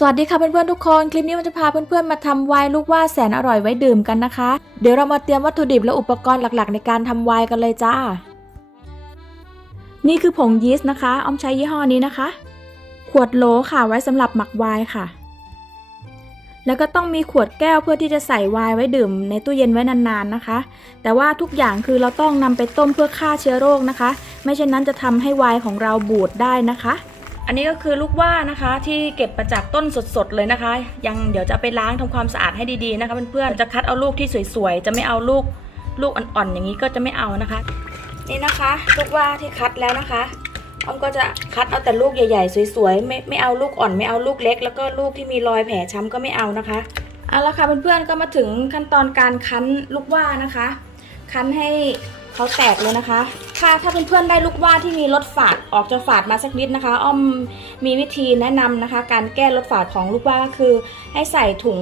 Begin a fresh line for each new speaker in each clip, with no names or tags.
สวัสดีค่ะเพื่อนๆทุกคน คลิปนี้มันจะพาเพื่อนๆมาทำไวน์ลูกว่าแสนอร่อยไว้ดื่มกันนะคะ เดี๋ยวเรามาเตรียมวัตถุดิบและอุปกรณ์หลักๆ ในการทำไวน์กันเลยจ้า นี่คือผงยีสต์นะคะออมใช้ยี่ห้อนี้นะคะ ขวดโหลค่ะไว้สำหรับหมักไวน์ค่ะ แล้วก็ต้องมีขวดแก้วเพื่อที่จะใส่ไวน์ไว้ดื่มในตู้เย็นไว้นานๆนะคะ แต่ว่าทุกอย่างคือเราต้องนำไปต้มเพื่อฆ่าเชื้อโรคนะคะ ไม่เช่นนั้นจะทำให้ไวน์ของเราบูดได้นะคะ อันนี้ก็คือลูกว่านะคะที่เก็บมาจากต้นสดๆเลยนะคะ ยังเดี๋ยวจะไปล้างทำความสะอาดให้ดีๆนะคะเพื่อนๆจะคัดเอาลูกที่สวยๆจะไม่เอาลูกลูกอ่อนๆอย่างนี้ก็จะไม่เอานะคะ นี่นะคะ ลูกว่าที่คัดแล้วนะคะอ้อมก็จะคัดเอาแต่ลูกใหญ่ๆสวยๆไม่ไม่เอาลูกอ่อนไม่เอาลูกเล็ก แล้วก็ลูกที่มีรอยแผลช้ำก็ไม่เอานะคะเอาละค่ะเพื่อนๆก็มาถึงขั้นตอนการคั้นลูกว่านะคะ คั้นให้เขาแตกเลยนะคะถ้าถ้าเพื่อนๆได้ลูกว่าที่มีรสฝาดออกจะฝาดมาสักนิดนะคะ อ้อมมีวิธีแนะนำนะคะ การแก้รสฝาดของลูกว่าก็คือ ให้ใส่ถุง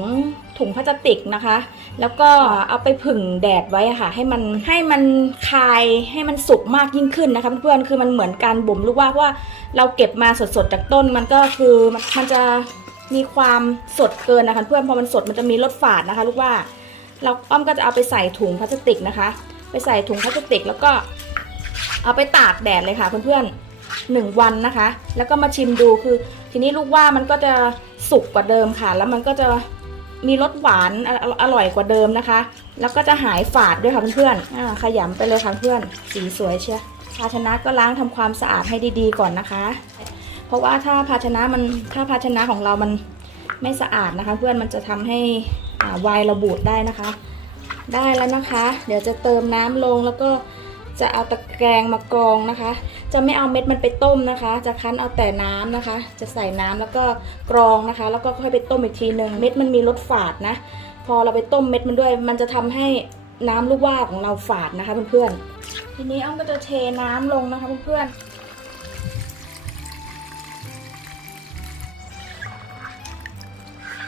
ถุงพลาสติกนะคะ แล้วก็เอาไปผึ่งแดดไว้ค่ะ ให้มันให้มันคายให้มันสุกมากยิ่งขึ้นนะคะเพื่อนๆคือมันเหมือนการบ่มลูกว่าเพราะว่าเราเก็บมาสดๆจากต้นมันก็คือมันมันจะมีความสดเกินนะคะเพื่อนพอมันสดมันจะมีรสฝาดนะคะ ลูกว่า เราอ้อมก็จะเอาไปใส่ถุงพลาสติกนะคะ ไปใส่ถุงพลาสติกแล้วก็เอาไปตากแดดเลยค่ะเพื่อนๆหนึ่งวันนะคะ แล้วก็มาชิมดูคือ ทีนี้ลูกว่ามันก็จะสุกกว่าเดิมค่ะ แล้วมันก็จะมีรสหวานออร่อยกว่าเดิมนะคะ แล้วก็จะหายฝาดด้วยค่ะเพื่อนๆอขยำไปเลยค่ะเพื่อนสีสวยเชียวภาชนะก็ล้างทำความสะอาดให้ดีๆก่อนนะคะ เพราะว่าถ้าภาชนะมันถ้าภาชนะของเรามันไม่สะอาดนะคะ เพื่อนมันจะทำให้ อ่าไวน์เราบูดได้นะคะ ได้แล้วนะคะ เดี๋ยวจะเติมน้ำลงแล้วก็จะเอาตะแกรงมากรองนะคะ จะไม่เอาเม็ดมันไปต้มนะคะ จะคั้นเอาแต่น้ำนะคะ จะใส่น้ำแล้วก็กรองนะคะ แล้วก็ค่อยไปต้มอีกทีหนึ่งเม็ดมันมีรสฝาดนะ พอเราไปต้มเม็ดมันด้วย มันจะทำให้น้ำลูกว่าของเราฝาดนะคะเพื่อนๆทีนี้อ้อมก็จะเทน้ำลงนะคะเพื่อนๆ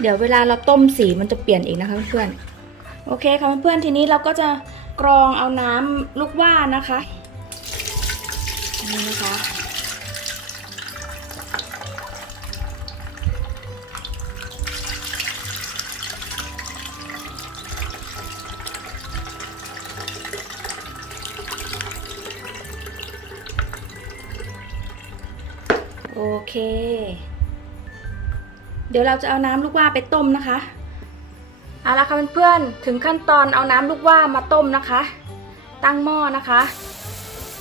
เดี๋ยวเวลาเราต้มสีมันจะเปลี่ยนอีกนะคะเพื่อนโอเคค่ะเพื่อนทีนี้เราก็จะกรองเอาน้ำลูกว่านะคะนี่นะคะโอเค เดี๋ยวเราจะเอาน้ำลูกว่าไปต้มนะคะเอาละค่ะเพื่อนๆถึงขั้นตอนเอาน้ำลูกว่ามาต้มนะคะ ตั้งหม้อนะคะ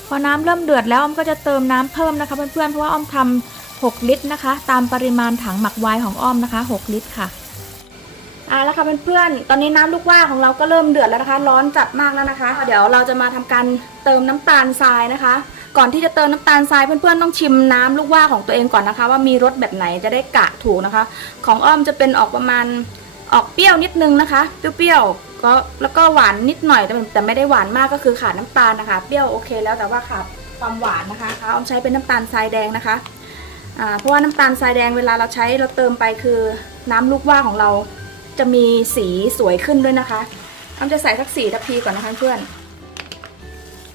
พอน้ำเริ่มเดือดแล้วอ้อมก็จะเติมน้ำเพิ่มนะคะเพื่อนๆเพราะว่าอ้อมทำ6ลิตรนะคะ ตามปริมาณถังหมักไวน์ของอ้อมนะคะ 6 ลิตรค่ะเอาละค่ะเพื่อนๆตอนนี้น้ำลูกว่าของเราก็เริ่มเดือดแล้วนะคะ ร้อนจัดมากแล้วนะคะ เดี๋ยวเราจะมาทำการเติมน้ำตาลทรายนะคะ ก่อนที่จะเติมน้ำตาลทรายเพื่อนๆต้องชิมน้ำลูกว่าของตัวเองก่อนนะคะ ว่ามีรสแบบไหนจะได้กะถูกนะคะ ของอ้อมจะเป็นออกประมาณออกเปรี้ยวนิดนึงนะคะเปรี้ยวๆก็แล้วก็หวานนิดหน่อยแต่แต่ไม่ได้หวานมากก็คือขาดน้ำตาลนะคะ เปรี้ยวโอเคแล้วแต่ว่าขาดความหวานนะคะอาอมใช้เป็นน้ำตาลทรายแดงนะคะเพราะว่าน้ำตาลทรายแดงเวลาเราใช้เราเติมไปคือน้ำลูกว่าของเราจะมีสีสวยขึ้นด้วยนะคะอ้อมจะใส่สักสี่ทัพพีก่อนนะคะเพื่อน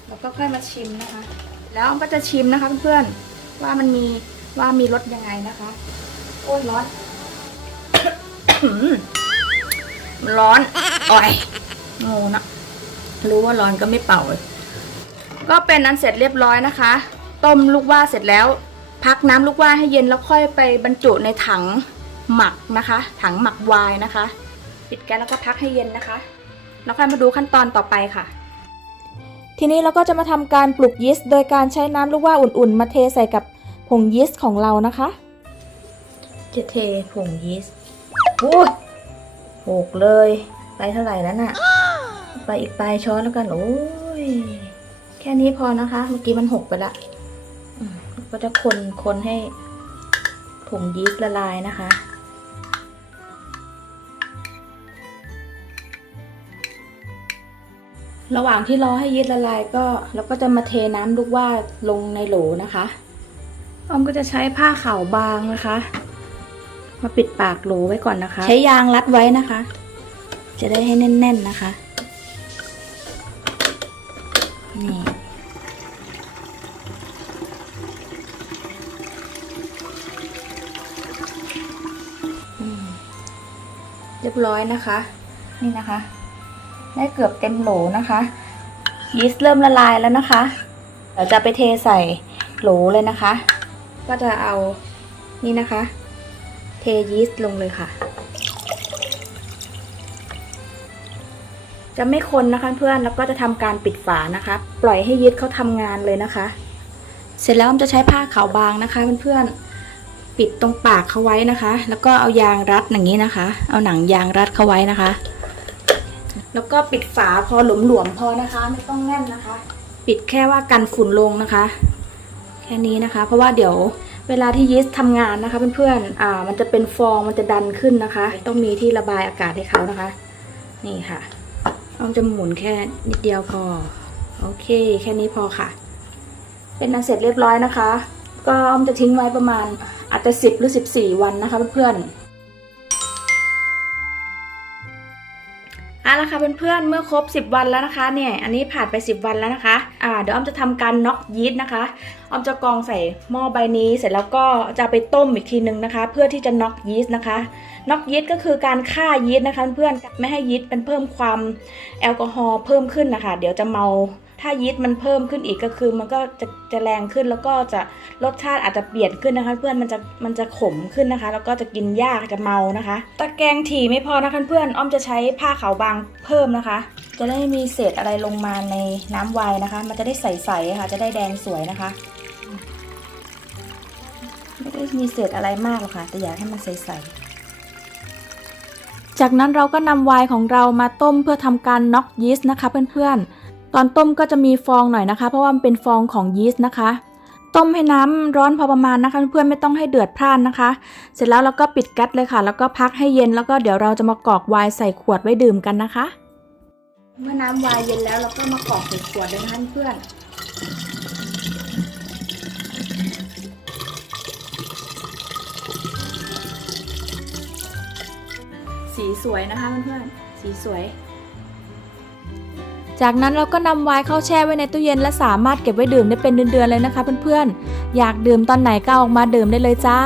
แล้วก็ค่อยมาชิมนะคะ แล้วก็จะชิมนะคะเพื่อนๆว่ามันมีว่ามีรสยังไงนะคะโอ้ยร้อน มันร้อนอ่อยง่นะรู้ว่าร้อนก็ไม่เป่า ก็เป็นอันเสร็จเรียบร้อยนะคะ ต้มลูกว่าเสร็จแล้ว พักน้ำลูกว่าให้เย็นแล้วค่อยไปบรรจุในถังหมักนะคะ ถังหมักไวน์นะคะ ปิดแก๊สแล้วก็พักให้เย็นนะคะ แล้วค่อยมาดูขั้นตอนต่อไปค่ะ ทีนี้เราก็จะมาทำการปลุกยีสต์โดยการใช้น้ำลูกว่าอุ่นๆ มาเทใส่กับผงยีสต์ของเรานะคะ จะเทผงยีสต์โอ้ยหกเลย ไปเท่าไหร่แล้วน่ะ ไปอีกปลายช้อนแล้วกัน โอ้ย แค่นี้พอนะคะ เมื่อกี้มันหกไปละก็จะคนคนให้ผงยีสต์ละลายนะคะ ระหว่างที่รอให้ยีสต์ละลายก็เราก็จะมาเทน้ำลูกว่าลงในโหลนะคะออมก็จะใช้ผ้าขาวบางนะคะ มาปิดปากโหลไว้ก่อนนะคะ ใช้ยางรัดไว้นะคะ จะได้ให้แน่น ๆนะคะนี่บร้อยนะคะ นี่นะคะ ได้เกือบเต็มโหลนะคะยีสต์เริ่มละลายแล้วนะคะเดี๋ยวจะไปเทใส่โหลเลยนะคะ ก็จะเอานี่นะคะ เทยีสต์ลงเลยค่ะ จะไม่คนนะคะเพื่อนแล้วก็จะทำการปิดฝานะคะ ปล่อยให้ยีสต์เขาทำงานเลยนะคะ เสร็จแล้วอ้อมจะใช้ผ้าขาวบางนะคะเพื่อนๆปิดตรงปากเขาไว้นะคะ แล้วก็เอายางรัดอย่างนี้นะคะ เอาหนังยางรัดเขาไว้นะคะ แล้วก็ปิดฝาพอหลวมๆพอนะคะ ไม่ต้องแน่นนะคะ ปิดแค่ว่ากันฝุ่นลงนะคะ แค่นี้นะคะ เพราะว่าเดี๋ยวเวลาที่ยีสต์ทำงานนะคะเพื่อนๆอ่า มันจะเป็นฟองมันจะดันขึ้นนะคะ ต้องมีที่ระบายอากาศให้เขานะคะ นี่ค่ะอ้อมจะหมุนแค่นิดเดียวพอ โอเค แค่นี้พอค่ะ เป็นอันเสร็จเรียบร้อยนะคะ ก็อ้อมจะทิ้งไว้ประมาณอาจจะ 10 หรือ 14 วันนะคะเพื่อนๆ ละค่ะเพื่อนๆเมื่อครบ 10 วันแล้วนะคะเนี่ยอันนี้ผ่านไป 10 วันแล้วนะคะอ่าเดี๋ยวอ้อมจะทำการน็อกยีสต์นะคะอ้อมจะกรองใส่หม้อใบนี้เสร็จแล้วก็จะไปต้มอีกทีนึงนะคะ เพื่อที่จะน็อกยีสต์นะคะน็อกยีสต์ก็คือการฆ่ายีสต์นะคะเพื่อนๆไม่ให้ยีสต์เป็นเพิ่มความแอลกอฮอล์เพิ่มขึ้นนะคะ เดี๋ยวจะเมา ถ้ายีสต์มันเพิ่มขึ้นอีกก็คือ มันก็จะจะแรงขึ้นแล้วก็จะรสชาติอาจจะเปลี่ยนขึ้นนะคะ เพื่อนมันจะมันจะขมขึ้นนะคะ แล้วก็จะกินยากจะเมานะคะ ตะแกรงถี่ไม่พอนะคะเพื่อนอ้อมจะใช้ผ้าขาวบางเพิ่มนะคะ จะได้มีเศษอะไรลงมาในน้ำไวน์นะคะ มันจะได้ใสๆค่ะ จะได้แดงสวยนะคะไม่ได้มีเศษอะไรมากหรอกค่ะ แต่อยากให้มันใสๆจากนั้นเราก็นำไวน์ของเรามาต้มเพื่อทำการน็อกยีสต์นะคะเพื่อนๆ ตอนต้มก็จะมีฟองหน่อยนะคะ เพราะว่ามันเป็นฟองของยีสต์นะคะ ต้มให้น้ำร้อนพอประมาณนะคะ เพื่อนไม่ต้องให้เดือดพร่านนะคะ เสร็จแล้วเราก็ปิดแก๊สเลยค่ะ แล้วก็พักให้เย็นแล้วก็เดี๋ยวเราจะมากรอกไวน์ใส่ขวดไว้ดื่มกันนะคะ เมื่อน้ำไวน์เย็นแล้วเราก็มากรอกใส่ขวดเลยนะคะเพื่อนสีสวยนะคะเพื่อนๆ สีสวย จากนั้นเราก็นำไวน์เข้าแช่ไว้ในตู้เย็นและสามารถเก็บไว้ดื่มได้เป็นเดือนๆเลยนะคะเพื่อนๆ อยากดื่มตอนไหนก็ออกมาดื่มได้เลยจ้า